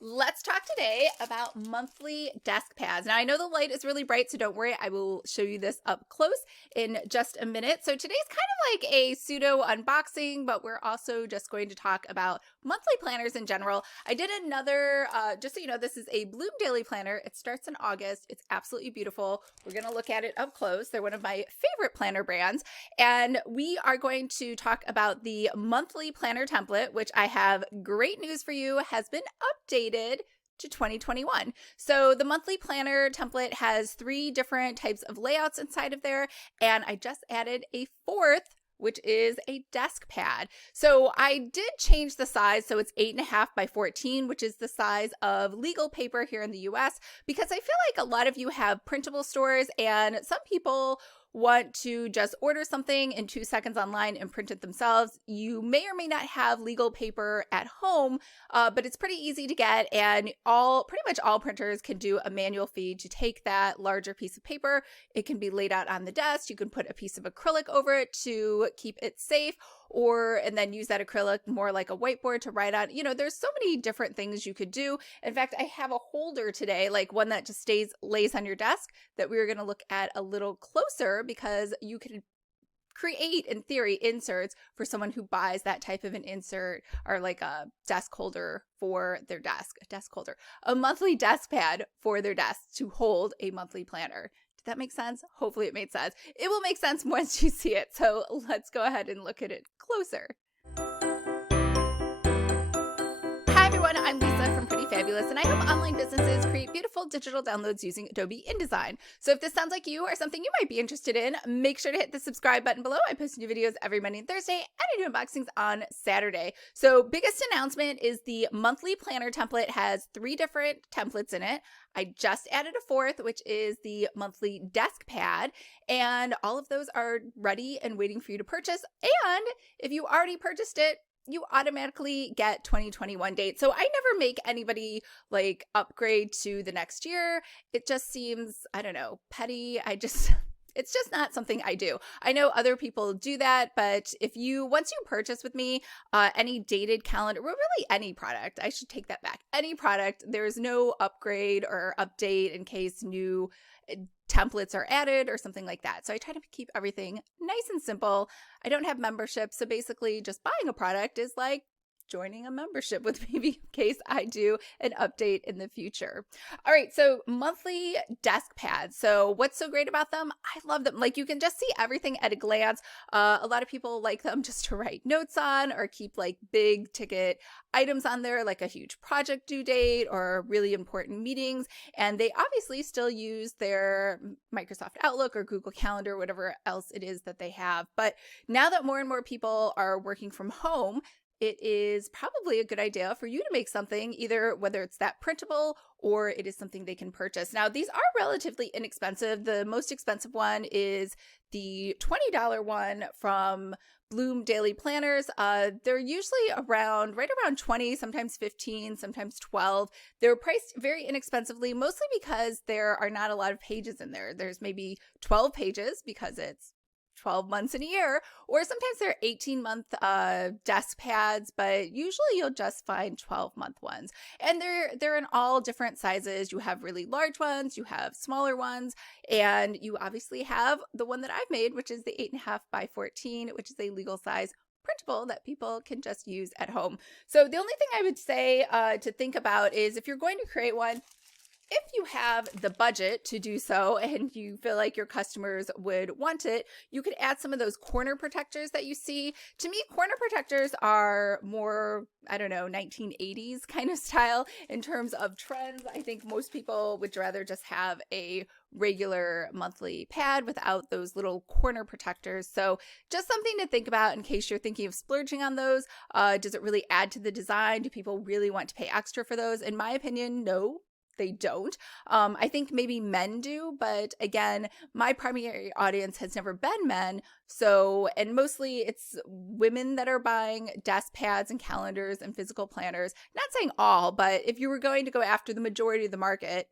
Let's talk today about monthly desk pads. Now, I know the light is really bright, so don't worry. I will show you this up close in just a minute. So today's kind of like a pseudo unboxing, but we're also just going to talk about monthly planners in general. I did another, just so you know, this is a Bloom Daily Planner. It starts in August. It's absolutely beautiful. We're going to look at it up close. They're one of my favorite planner brands. And we are going to talk about the monthly planner template, which I have great news for you, has been updated to 2021. So the monthly planner template has 3 different types of layouts inside of there, and I just added a 4th, which is a desk pad. So I did change the size, so it's 8.5 by 14, which is the size of legal paper here in the US, because I feel like a lot of you have printable stores, and some people want to just order something in 2 seconds online and print it themselves. You may or may not have legal paper at home, but it's pretty easy to get, and pretty much all printers can do a manual feed to take that larger piece of paper. It can be laid out on the desk. You can put a piece of acrylic over it to keep it safe, and then use that acrylic more like a whiteboard to write on. There's so many different things you could do. In fact, I have a holder today, like one that just lays on your desk, that we're going to look at a little closer, because you can create, in theory, inserts for someone who buys that type of an insert, or like a desk holder for their desk, a monthly desk pad for their desk to hold a monthly planner. Did that make sense? Hopefully it made sense. It will make sense once you see it. So let's go ahead and look at it closer. Hi everyone, I'm Lisa from Pretty Fabulous, and I help online businesses create beautiful digital downloads using Adobe InDesign. So if this sounds like you or something you might be interested in, make sure to hit the subscribe button below. I post new videos every Monday and Thursday, and I do unboxings on Saturday. So biggest announcement is the monthly planner template has 3 different templates in it. I just added a 4th, which is the monthly desk pad, and all of those are ready and waiting for you to purchase. And if you already purchased it, you automatically get 2021 date. So I never make anybody like upgrade to the next year. It just seems, I don't know, petty. It's just not something I do. I know other people do that, but once you purchase with me, any dated calendar, well, really any product, I should take that back. Any product, there's no upgrade or update in case new templates are added or something like that. So I try to keep everything nice and simple. I don't have membership, so basically just buying a product is like joining a membership with me in case I do an update in the future. All right, so monthly desk pads. So what's so great about them? I love them. Like, you can just see everything at a glance. A lot of people like them just to write notes on or keep like big ticket items on there, like a huge project due date or really important meetings. And they obviously still use their Microsoft Outlook or Google Calendar, whatever else it is that they have. But now that more and more people are working from home, it is probably a good idea for you to make something, either whether it's that printable or it is something they can purchase. Now, these are relatively inexpensive. The most expensive one is the $20 one from Bloom Daily Planners. They're usually right around 20, sometimes 15, sometimes 12. They're priced very inexpensively, mostly because there are not a lot of pages in there. There's maybe 12 pages because it's 12 months in a year, or sometimes they're 18-month desk pads, but usually you'll just find 12-month ones. And they're in all different sizes. You have really large ones, you have smaller ones, and you obviously have the one that I've made, which is the 8.5 by 14, which is a legal size printable that people can just use at home. So the only thing I would say to think about is, if you're going to create one, if you have the budget to do so and you feel like your customers would want it, you could add some of those corner protectors that you see. To me, corner protectors are more, 1980s kind of style in terms of trends. I think most people would rather just have a regular monthly pad without those little corner protectors. So just something to think about in case you're thinking of splurging on those. Does it really add to the design? Do people really want to pay extra for those? In my opinion, no. They don't. I think maybe men do, but again, my primary audience has never been men. And mostly it's women that are buying desk pads and calendars and physical planners. Not saying all, but if you were going to go after the majority of the market,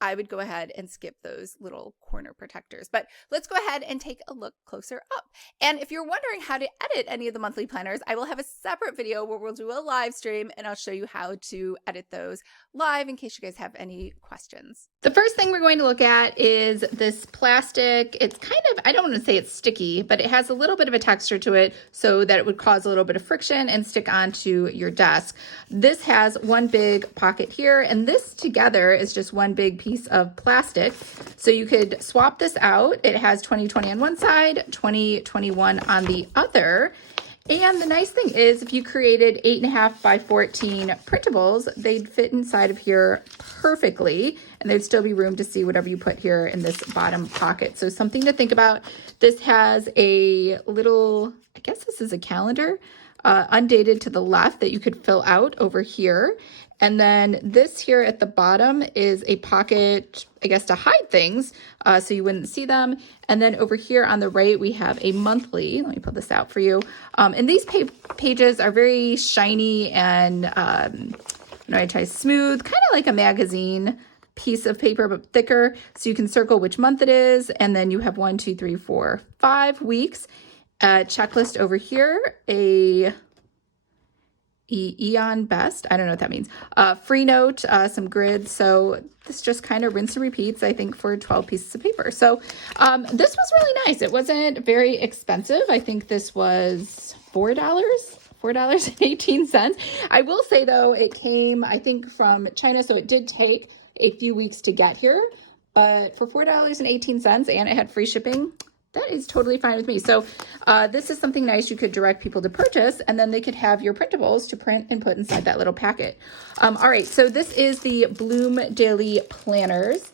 I would go ahead and skip those little corner protectors. But let's go ahead and take a look closer up. And if you're wondering how to edit any of the monthly planners, I will have a separate video where we'll do a live stream and I'll show you how to edit those live in case you guys have any questions. The first thing we're going to look at is this plastic. It's kind of, I don't want to say it's sticky, but it has a little bit of a texture to it so that it would cause a little bit of friction and stick onto your desk. This has one big pocket here, and this together is just one big piece of plastic. So you could swap this out. It has 2020 on one side, 2021 on the other. And the nice thing is if you created 8.5 by 14 printables, they'd fit inside of here perfectly, and there'd still be room to see whatever you put here in this bottom pocket. So something to think about. This has a little, I guess this is a calendar, undated to the left that you could fill out over here. And then this here at the bottom is a pocket, I guess, to hide things so you wouldn't see them. And then over here on the right, we have a monthly. Let me pull this out for you. And these pages are very shiny and I try smooth, kind of like a magazine piece of paper, but thicker. So you can circle which month it is. And then you have 1, 2, 3, 4, 5 weeks. Checklist over here, a Eon Best. I don't know what that means. Free note, some grids. So this just kind of rinse and repeats, I think, for 12 pieces of paper. So this was really nice. It wasn't very expensive. I think this was $4.18. I will say, though, it came, I think, from China. So it did take a few weeks to get here. But for $4.18 and it had free shipping, that is totally fine with me. So this is something nice you could direct people to purchase, and then they could have your printables to print and put inside that little packet. All right, so this is the Bloom Daily Planners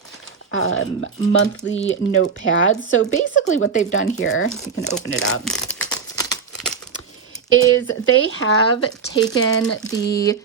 monthly notepad. So basically what they've done here, if you can open it up, is they have taken the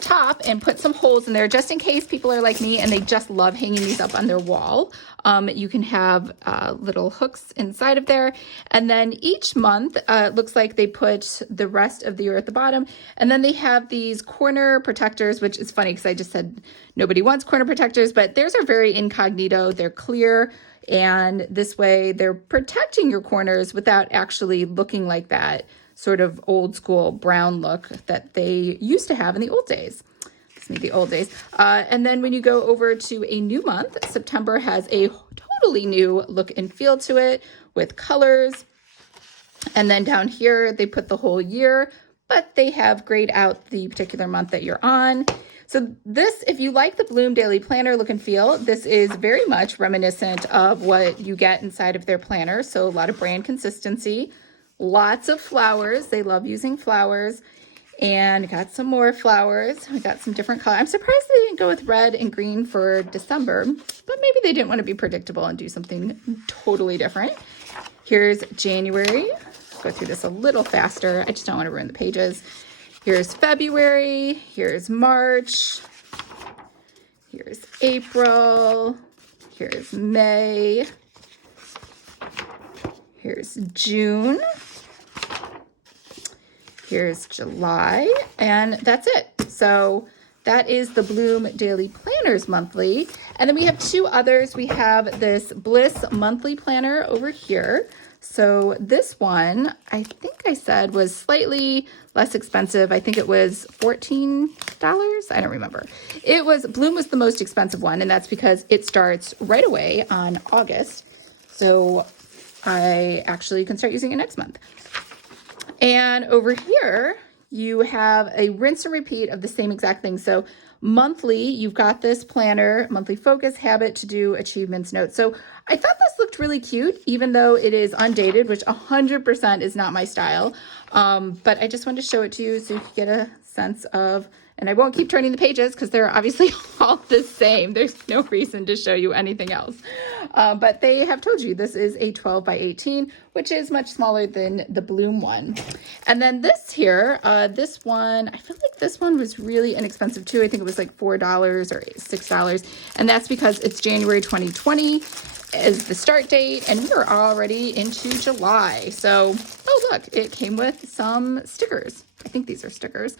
top and put some holes in there just in case people are like me and they just love hanging these up on their wall. You can have little hooks inside of there. And then each month, it looks like they put the rest of the year at the bottom. And then they have these corner protectors, which is funny because I just said nobody wants corner protectors, but theirs are very incognito. They're clear. And this way they're protecting your corners without actually looking like that sort of old school brown look that they used to have in the old days. The old days. And then when you go over to a new month, September has a totally new look and feel to it with colors. And then down here, they put the whole year, but they have grayed out the particular month that you're on. So this, if you like the Bloom Daily Planner look and feel, this is very much reminiscent of what you get inside of their planner. So a lot of brand consistency, lots of flowers. They love using flowers. And got some more flowers. We got some different colors. I'm surprised they didn't go with red and green for December, but maybe they didn't want to be predictable and do something totally different. Here's January. Go through this a little faster. I just don't want to ruin the pages. Here's February. Here's March. Here's April. Here's May. Here's June. Here's July, and that's it. So that is the Bloom Daily Planners monthly. And then we have two others. We have this Bliss monthly planner over here. So this one, I think I said was slightly less expensive. I think it was $14. I don't remember. Bloom was the most expensive one, and that's because it starts right away on August. So I actually can start using it next month. And over here, you have a rinse and repeat of the same exact thing. So monthly, you've got this planner, monthly focus, habit, to do, achievements, notes. So I thought this looked really cute, even though it is undated, which 100% is not my style. But I just wanted to show it to you so you could get a sense of, and I won't keep turning the pages because they're obviously all the same. There's no reason to show you anything else. But they have told you this is a 12 by 18, which is much smaller than the Bloom one. And then this here, this one, I feel like this one was really inexpensive too. I think it was like $4 or $6. And that's because it's January 2020 is the start date, and we're already into July. So, oh look, it came with some stickers. I think these are stickers.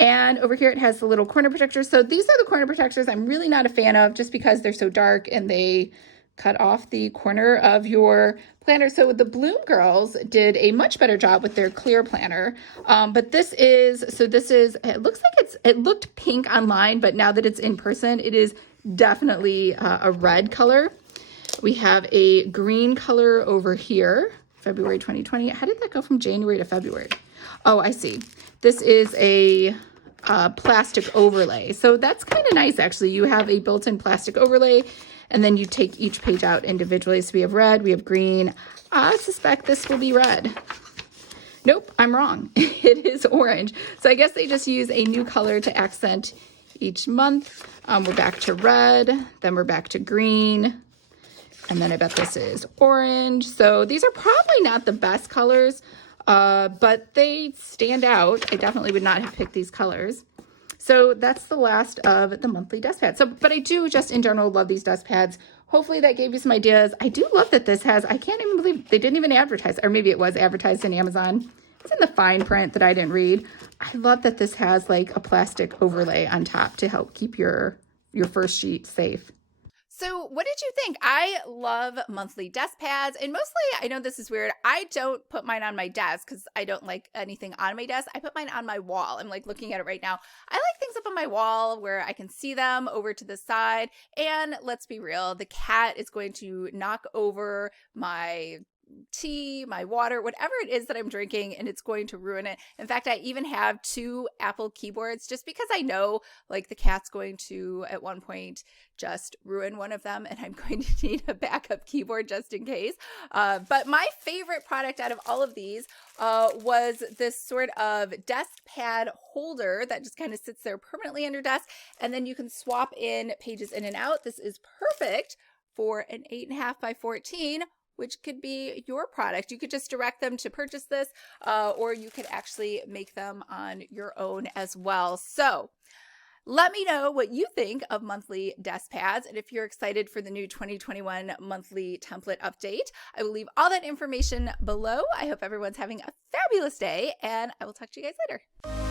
And over here it has the little corner protectors. So these are the corner protectors I'm really not a fan of just because they're so dark and they cut off the corner of your planner. So the Bloom girls did a much better job with their clear planner. But it looks like it looked pink online, but now that it's in person, it is definitely a red color. We have a green color over here, February 2020. How did that go from January to February? Oh, I see. This is a plastic overlay. So that's kind of nice, actually. You have a built-in plastic overlay, and then you take each page out individually. So we have red, we have green. I suspect this will be red. Nope, I'm wrong. It is orange. So I guess they just use a new color to accent each month. We're back to red, then we're back to green, and then I bet this is orange. So these are probably not the best colors, but they stand out. I definitely would not have picked these colors. So that's the last of the monthly desk pads. But I do just in general love these desk pads. Hopefully that gave you some ideas. I do love that this has, I can't even believe they didn't even advertise, or maybe it was advertised in Amazon. It's in the fine print that I didn't read. I love that this has like a plastic overlay on top to help keep your first sheet safe. So what did you think? I love monthly desk pads, and mostly, I know this is weird, I don't put mine on my desk because I don't like anything on my desk. I put mine on my wall. I'm like looking at it right now. I like things up on my wall where I can see them over to the side. And let's be real, the cat is going to knock over my tea, my water, whatever it is that I'm drinking, and it's going to ruin it. In fact, I even have 2 Apple keyboards just because I know like the cat's going to at one point just ruin one of them, and I'm going to need a backup keyboard just in case. But my favorite product out of all of these was this sort of desk pad holder that just kind of sits there permanently under desk, and then you can swap in pages in and out. This is perfect for an 8.5 by 14, which could be your product. You could just direct them to purchase this, or you could actually make them on your own as well. So let me know what you think of monthly desk pads, and if you're excited for the new 2021 monthly template update. I will leave all that information below. I hope everyone's having a fabulous day, and I will talk to you guys later.